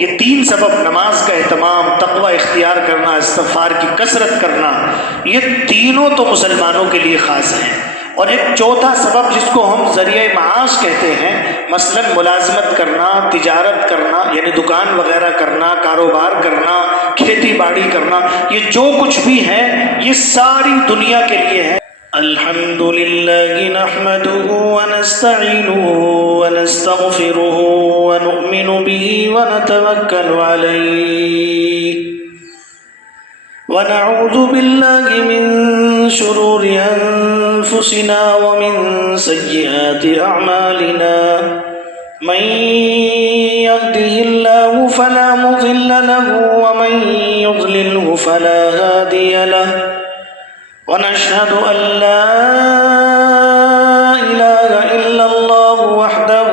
یہ تین سبب، نماز کا اہتمام، تقوی اختیار کرنا، استغفار کی کثرت کرنا، یہ تینوں تو مسلمانوں کے لیے خاص ہیں۔ اور ایک چوتھا سبب جس کو ہم ذریعہ معاش کہتے ہیں، مثلا ملازمت کرنا، تجارت کرنا یعنی دکان وغیرہ کرنا، کاروبار کرنا، کھیتی باڑی کرنا، یہ جو کچھ بھی ہے یہ ساری دنیا کے لیے ہے۔ الحمد للہ نحمده ونستعینه ونستغفره ونؤمن به ونتوکل علیہ ونعوذ باللہ من شرور انفسنا ومن سیئات اعمالنا من يهده الله فلا مضل له ومن يضلله فلا هادي له ونشهد أن لا إله إلا الله وحده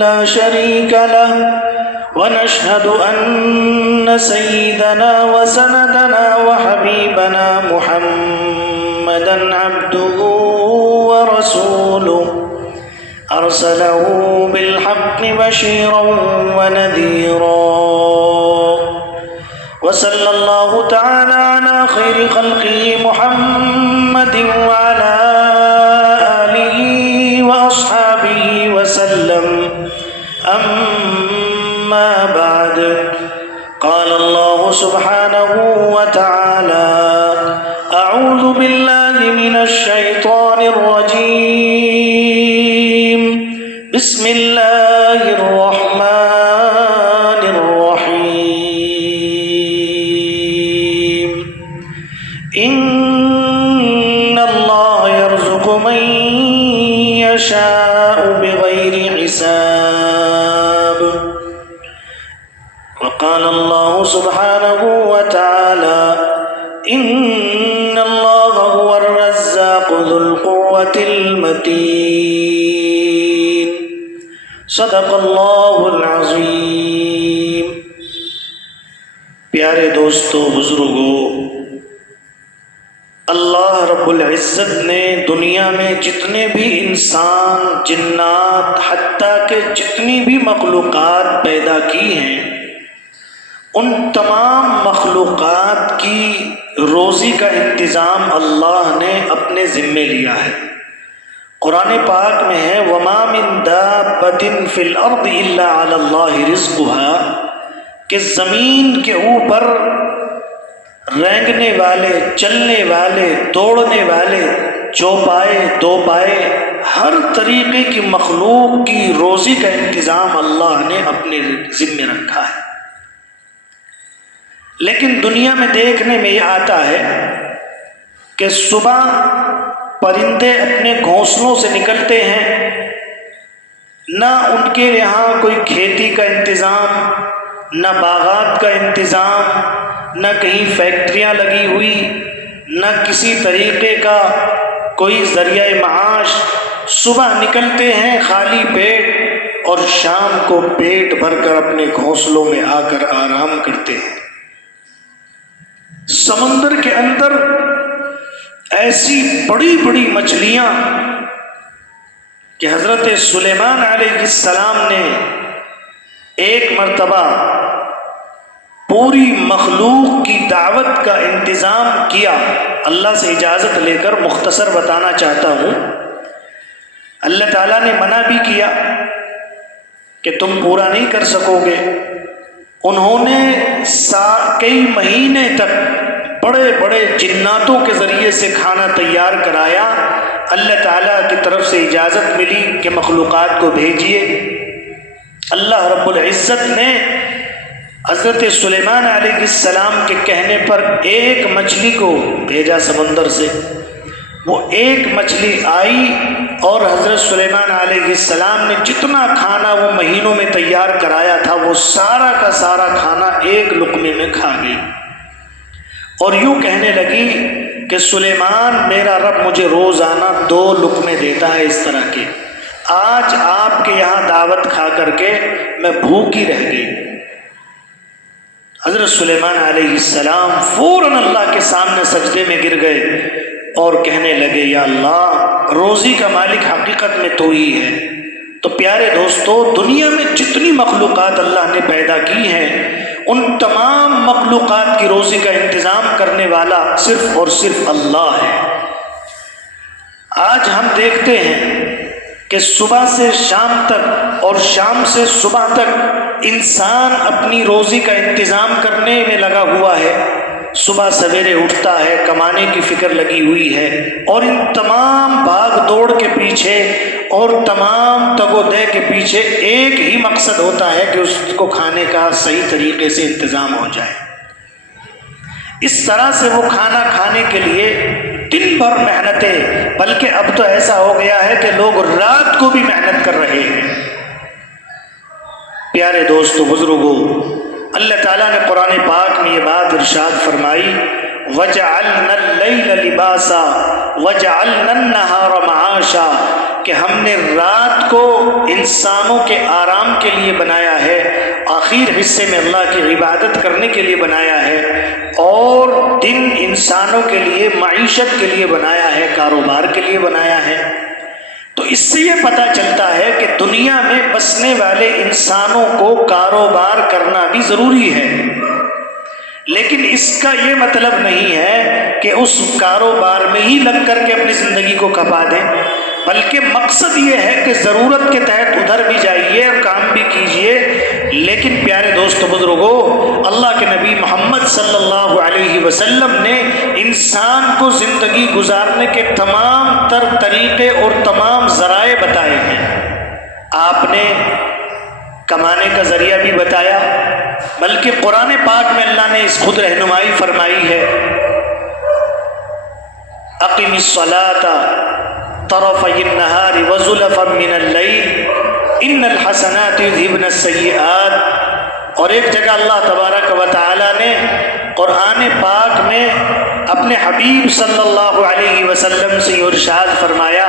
لا شريك له ونشهد أن سيدنا وسندنا وحبيبنا محمدا عبده ورسوله أرسله بالحق بشيرا ونذيرا وصلى الله تعالى على خير خلقه محمد وعلى آله وأصحابه وسلم أما بعد قال الله سبحانه وتعالى أعوذ بالله من الشيطان الرجيم بسم الله الرحمن الرحيم إن الله يرزق من يشاء بغير حساب وقال الله سبحانه وتعالى إن الله هو الرزاق ذو القوة المتين صدق اللہ العظیم۔ پیارے دوستو، بزرگوں، اللہ رب العزت نے دنیا میں جتنے بھی انسان، جنات، حتیٰ کہ جتنی بھی مخلوقات پیدا کی ہیں، ان تمام مخلوقات کی روزی کا انتظام اللہ نے اپنے ذمے لیا ہے۔ قرآن پاک میں ہے وَمَا مِن دَابَّةٍ فِي الْأَرْضِ إِلَّا عَلَى اللَّهِ رِزْقُهَا، کہ زمین کے اوپر رینگنے والے، چلنے والے، دوڑنے والے، چوپائے، دوپائے، ہر طریقے کی مخلوق کی روزی کا انتظام اللہ نے اپنے ذمے رکھا ہے۔ لیکن دنیا میں دیکھنے میں یہ آتا ہے کہ صبح پرندے اپنے گھونسلوں سے نکلتے ہیں، نہ ان کے یہاں کوئی کھیتی کا انتظام، نہ باغات کا انتظام، نہ کہیں فیکٹریاں لگی ہوئی، نہ کسی طریقے کا کوئی ذریعہ معاش۔ صبح نکلتے ہیں خالی پیٹ اور شام کو پیٹ بھر کر اپنے گھونسلوں میں آ کر آرام کرتے ہیں۔ سمندر کے اندر ایسی بڑی بڑی مچھلیاں کہ حضرت سلیمان علیہ السلام نے ایک مرتبہ پوری مخلوق کی دعوت کا انتظام کیا۔ اللہ سے اجازت لے کر مختصر بتانا چاہتا ہوں۔ اللہ تعالیٰ نے منع بھی کیا کہ تم پورا نہیں کر سکو گے۔ انہوں نے کئی مہینے تک بڑے بڑے جناتوں کے ذریعے سے کھانا تیار کرایا۔ اللہ تعالیٰ کی طرف سے اجازت ملی کہ مخلوقات کو بھیجیے۔ اللہ رب العزت نے حضرت سلیمان علیہ السلام کے کہنے پر ایک مچھلی کو بھیجا سمندر سے۔ وہ ایک مچھلی آئی اور حضرت سلیمان علیہ السلام نے جتنا کھانا وہ مہینوں میں تیار کرایا تھا وہ سارا کا سارا کھانا ایک لقمے میں کھا گئی، اور یوں کہنے لگی کہ سلیمان، میرا رب مجھے روزانہ 2 لقمے دیتا ہے اس طرح کے، آج آپ کے یہاں دعوت کھا کر کے میں بھوکی رہ گئی۔ حضرت سلیمان علیہ السلام فوراً اللہ کے سامنے سجدے میں گر گئے اور کہنے لگے یا اللہ، روزی کا مالک حقیقت میں تو ہی ہے، تو پیارے دوستو، دنیا میں جتنی مخلوقات اللہ نے پیدا کی ہیں ان تمام مخلوقات کی روزی کا انتظام کرنے والا صرف اور صرف اللہ ہے۔ آج ہم دیکھتے ہیں کہ صبح سے شام تک اور شام سے صبح تک انسان اپنی روزی کا انتظام کرنے میں لگا ہوا ہے۔ صبح سویرے اٹھتا ہے، کمانے کی فکر لگی ہوئی ہے، اور ان تمام بھاگ دوڑ کے پیچھے اور تمام تگ و دے کے پیچھے ایک ہی مقصد ہوتا ہے کہ اس کو کھانے کا صحیح طریقے سے انتظام ہو جائے۔ اس طرح سے وہ کھانا کھانے کے لیے دن بھر محنتیں، بلکہ اب تو ایسا ہو گیا ہے کہ لوگ رات کو بھی محنت کر رہے ہیں۔ پیارے دوستو، بزرگوں، اللہ تعالیٰ نے قرآن پاک میں یہ بات ارشاد فرمائی، وَجَعَلْنَا اللَّيْلَ لِبَاسًا وَجَعَلْنَا النَّهَارَ مَعَاشًا، کہ ہم نے رات کو انسانوں کے آرام کے لیے بنایا ہے، آخر حصے میں اللہ کی عبادت کرنے کے لیے بنایا ہے، اور دن انسانوں کے لیے معیشت کے لیے بنایا ہے، کاروبار کے لیے بنایا ہے۔ تو اس سے یہ پتہ چلتا ہے کہ دنیا میں بسنے والے انسانوں کو کاروبار کرنا بھی ضروری ہے، لیکن اس کا یہ مطلب نہیں ہے کہ اس کاروبار میں ہی لگ کر کے اپنی زندگی کو کھپا دیں، بلکہ مقصد یہ ہے کہ ضرورت کے تحت ادھر بھی جائیے اور کام بھی کیجیے۔ لیکن پیارے دوستو، بزرگوں، اللہ کے نبی محمد صلی اللہ علیہ وسلم نے انسان کو زندگی گزارنے کے تمام تر طریقے اور تمام ذرائع بتائے ہیں۔ آپ نے کمانے کا ذریعہ بھی بتایا، بلکہ قرآن پاک میں اللہ نے اس خود رہنمائی فرمائی ہے، اقم الصلاۃ طرفی النہار وزلفا من اللیل ان الحسنات یذہبن السیئات۔ اور ایک جگہ اللہ تبارک و تعالی نے قرآن پاک میں اپنے حبیب صلی اللہ علیہ وسلم سے ارشاد فرمایا،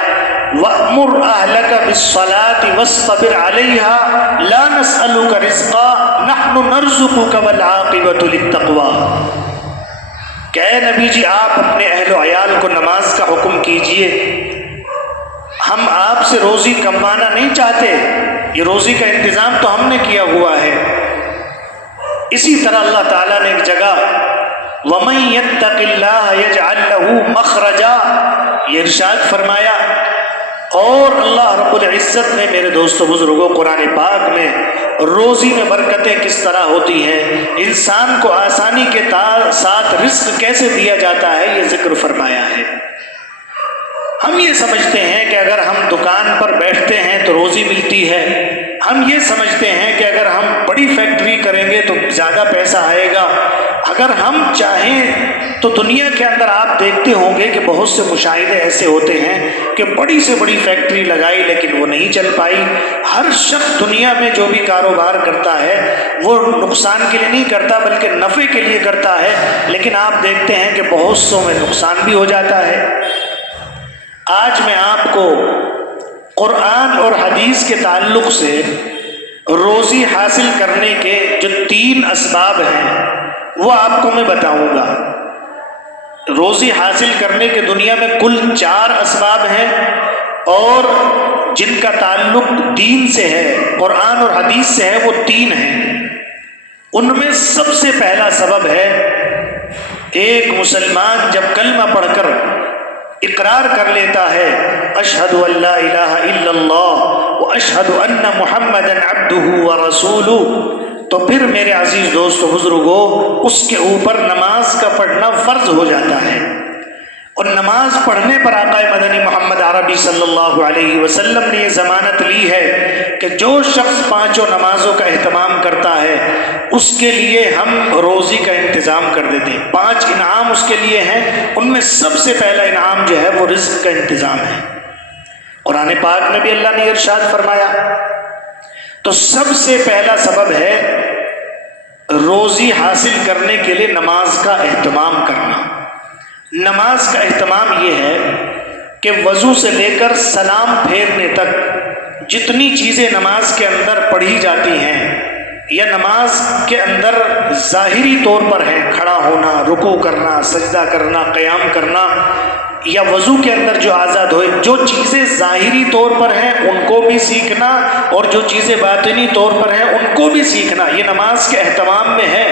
وَأْمُرْ أَهْلَكَ بِالصَّلَاةِ وَاصْطَبِرْ عَلَيْهَا لَا نَسْأَلُكَ رِزْقًا نَحْنُ نَرْزُقُكَ وَالْعَاقِبَةُ لِلتَّقْوَىٰ۔ کہ اے نبی جی، آپ اپنے اہل و عیال کو نماز کا حکم کیجئے، ہم آپ سے روزی کمانا نہیں چاہتے، یہ روزی کا انتظام تو ہم نے کیا ہوا ہے۔ اسی طرح اللہ تعالیٰ نے ایک جگہ وَمَن يَتَّقِ اللَّهَ يَجْعَل لَّهُ مَخْرَجًا یہ ارشاد فرمایا۔ اور اللہ رب العزت نے، میرے دوستو بزرگوں، قرآن پاک میں روزی میں برکتیں کس طرح ہوتی ہیں، انسان کو آسانی کے ساتھ رزق کیسے دیا جاتا ہے، یہ ذکر فرمایا ہے۔ ہم یہ سمجھتے ہیں کہ اگر ہم دکان پر بیٹھتے ہیں تو روزی ملتی ہے، ہم یہ سمجھتے ہیں کہ اگر ہم بڑی فیکٹری کریں گے تو زیادہ پیسہ آئے گا۔ اگر ہم چاہیں تو دنیا کے اندر آپ دیکھتے ہوں گے کہ بہت سے مشاہدے ایسے ہوتے ہیں کہ بڑی سے بڑی فیکٹری لگائی لیکن وہ نہیں چل پائی۔ ہر شخص دنیا میں جو بھی کاروبار کرتا ہے وہ نقصان کے لیے نہیں کرتا بلکہ نفع کے لیے کرتا ہے، لیکن آپ دیکھتے ہیں کہ بہت سو میں نقصان بھی ہو جاتا ہے۔ آج میں آپ کو قرآن اور حدیث کے تعلق سے روزی حاصل کرنے کے جو 3 اسباب ہیں وہ آپ کو میں بتاؤں گا۔ روزی حاصل کرنے کے دنیا میں کل 4 اسباب ہیں، اور جن کا تعلق دین سے ہے، قرآن اور حدیث سے ہے، وہ 3 ہیں۔ ان میں سب سے پہلا سبب ہے، ایک مسلمان جب کلمہ پڑھ کر اقرار کر لیتا ہے، اشہد ان لا الہ الا اللہ واشہد ان محمدا عبدہ ورسولہ، تو پھر میرے عزیز دوستو بزرگوں، اس کے اوپر نماز کا پڑھنا فرض ہو جاتا ہے۔ اور نماز پڑھنے پر آقا مدنی محمد عربی صلی اللہ علیہ وسلم نے یہ ضمانت لی ہے کہ جو شخص 5 نمازوں کا اہتمام کرتا ہے اس کے لیے ہم روزی کا انتظام کر دیتے ہیں۔ 5 انعام اس کے لیے ہیں، ان میں سب سے پہلا انعام جو ہے وہ رزق کا انتظام ہے۔ قرآن پاک میں بھی اللہ نے ارشاد فرمایا۔ تو سب سے پہلا سبب ہے روزی حاصل کرنے کے لیے نماز کا اہتمام کرنا۔ نماز کا اہتمام یہ ہے کہ وضو سے لے کر سلام پھیرنے تک جتنی چیزیں نماز کے اندر پڑھی جاتی ہیں یا نماز کے اندر ظاہری طور پر ہے، کھڑا ہونا، رکوع کرنا، سجدہ کرنا، قیام کرنا، یا وضو کے اندر جو آزاد ہوئے، جو چیزیں ظاہری طور پر ہیں ان کو بھی سیکھنا اور جو چیزیں باطنی طور پر ہیں ان کو بھی سیکھنا، یہ نماز کے اہتمام میں ہے۔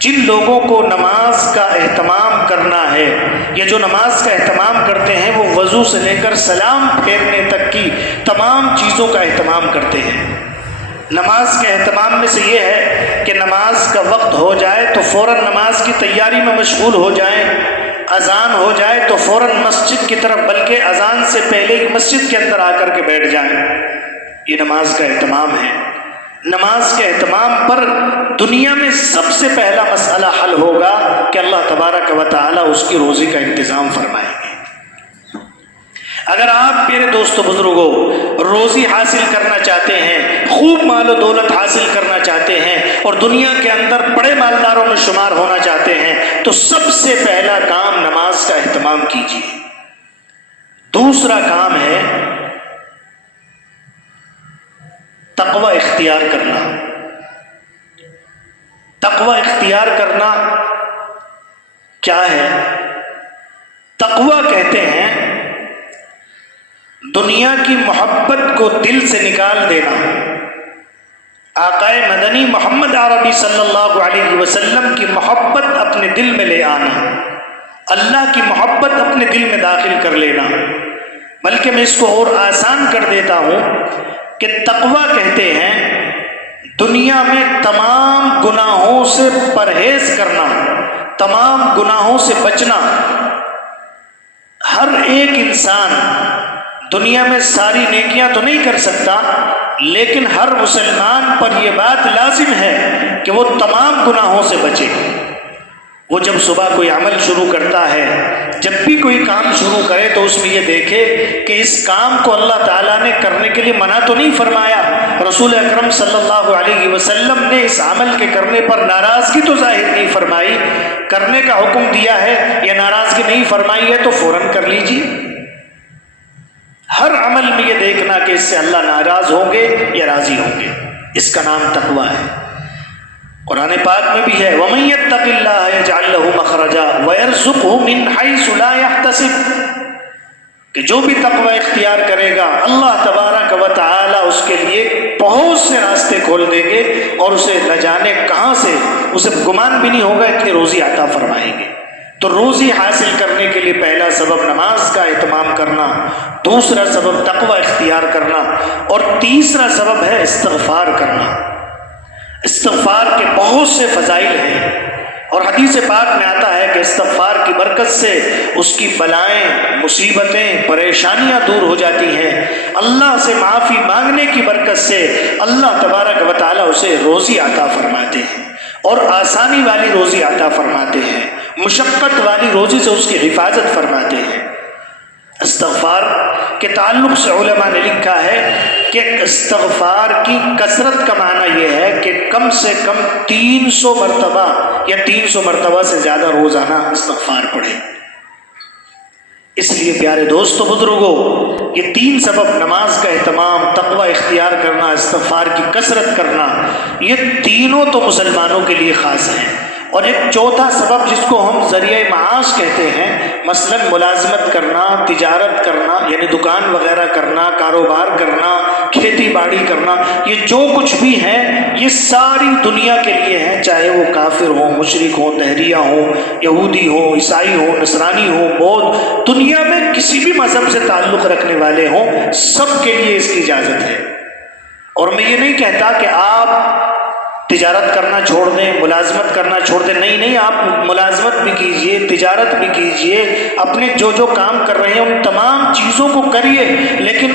جن لوگوں کو نماز کا اہتمام کرنا ہے یا جو نماز کا اہتمام کرتے ہیں وہ وضو سے لے کر سلام پھیرنے تک کی تمام چیزوں کا اہتمام کرتے ہیں۔ نماز کے اہتمام میں سے یہ ہے کہ نماز کا وقت ہو جائے تو فوراً نماز کی تیاری میں مشغول ہو جائیں، اذان ہو جائے تو فوراً مسجد کی طرف، بلکہ اذان سے پہلے ہی مسجد کے اندر آ کر کے بیٹھ جائیں۔ یہ نماز کا اہتمام ہے۔ نماز کے اہتمام پر دنیا میں سب سے پہلا مسئلہ حل ہوگا کہ اللہ تبارک و تعالیٰ اس کی روزی کا انتظام فرمائیں گے۔ اگر آپ میرے دوست و بزرگوں روزی حاصل کرنا چاہتے ہیں، خوب مال و دولت حاصل کرنا چاہتے ہیں اور دنیا کے اندر بڑے مالداروں میں شمار ہونا چاہتے ہیں تو سب سے پہلا کام نماز کا اہتمام کیجیے۔ دوسرا کام ہے تقوی اختیار کرنا۔ تقوی اختیار کرنا کیا ہے؟ تقوی کہتے ہیں دنیا کی محبت کو دل سے نکال دینا، آقا مدنی محمد عربی صلی اللہ علیہ وسلم کی محبت اپنے دل میں لے آنا، اللہ کی محبت اپنے دل میں داخل کر لینا۔ بلکہ میں اس کو اور آسان کر دیتا ہوں کہ تقوی کہتے ہیں دنیا میں تمام گناہوں سے پرہیز کرنا، تمام گناہوں سے بچنا۔ ہر ایک انسان دنیا میں ساری نیکیاں تو نہیں کر سکتا، لیکن ہر مسلمان پر یہ بات لازم ہے کہ وہ تمام گناہوں سے بچے۔ وہ جب صبح کوئی عمل شروع کرتا ہے، جب بھی کوئی کام شروع کرے تو اس میں یہ دیکھے کہ اس کام کو اللہ تعالیٰ نے کرنے کے لیے منع تو نہیں فرمایا، رسول اکرم صلی اللہ علیہ وسلم نے اس عمل کے کرنے پر ناراضگی تو ظاہر نہیں فرمائی، کرنے کا حکم دیا ہے یا ناراضگی نہیں فرمائی ہے تو فوراً کر لیجیے۔ ہر عمل میں یہ دیکھنا کہ اس سے اللہ ناراض ہوں گے یا راضی ہوں گے، اس کا نام تقویٰ ہے۔ قرآن پاک میں بھی ہے وَمَن يَتَّقِ اللَّهَ يَجْعَل لَّهُ مَخْرَجًا وَيَرْزُقْهُ مِنْ حَيْثُ لَا يَحْتَسِبُ، کہ جو بھی تقوی اختیار کرے گا اللہ تبارک و تعالی اس کے لیے بہت سے راستے کھول دیں گے اور اسے نہ جانے کہاں سے، اسے گمان بھی نہیں ہوگا اتنی روزی عطا فرمائیں گے۔ تو روزی حاصل کرنے کے لیے پہلا سبب نماز کا اہتمام کرنا، دوسرا سبب تقوی اختیار کرنا، اور تیسرا سبب ہے استغفار کرنا۔ استغفار کے بہت سے فضائل ہیں اور حدیث پاک میں آتا ہے کہ استغفار کی برکت سے اس کی بلائیں، مصیبتیں، پریشانیاں دور ہو جاتی ہیں۔ اللہ سے معافی مانگنے کی برکت سے اللہ تبارک و تعالیٰ اسے روزی عطا فرماتے ہیں اور آسانی والی روزی عطا فرماتے ہیں، مشقت والی روزی سے اس کی حفاظت فرماتے ہیں۔ استغفار کے تعلق سے علماء نے لکھا ہے کہ استغفار کی کثرت کا معنی یہ ہے کہ کم سے کم 300 مرتبہ یا 300 مرتبہ سے زیادہ روزانہ استغفار پڑھیں۔ اس لیے پیارے دوستو بزرگوں، یہ تین سبب نماز کا اہتمام، تقوی اختیار کرنا، استغفار کی کثرت کرنا، یہ تینوں تو مسلمانوں کے لیے خاص ہیں۔ اور ایک چوتھا سبب جس کو ہم ذریعہ معاش کہتے ہیں، مثلا ملازمت کرنا، تجارت کرنا یعنی دکان وغیرہ کرنا، کاروبار کرنا، کھیتی باڑی کرنا، یہ جو کچھ بھی ہے یہ ساری دنیا کے لیے ہیں، چاہے وہ کافر ہوں، مشرک ہوں، دہریہ ہوں، یہودی ہوں، عیسائی ہوں، نصرانی ہوں، بودھ، دنیا میں کسی بھی مذہب سے تعلق رکھنے والے ہوں، سب کے لیے اس کی اجازت ہے۔ اور میں یہ نہیں کہتا کہ آپ تجارت کرنا چھوڑ دیں، ملازمت کرنا چھوڑ دیں، نہیں، آپ ملازمت بھی کیجئے، تجارت بھی کیجئے، اپنے جو کام کر رہے ہیں ان تمام چیزوں کو کریے، لیکن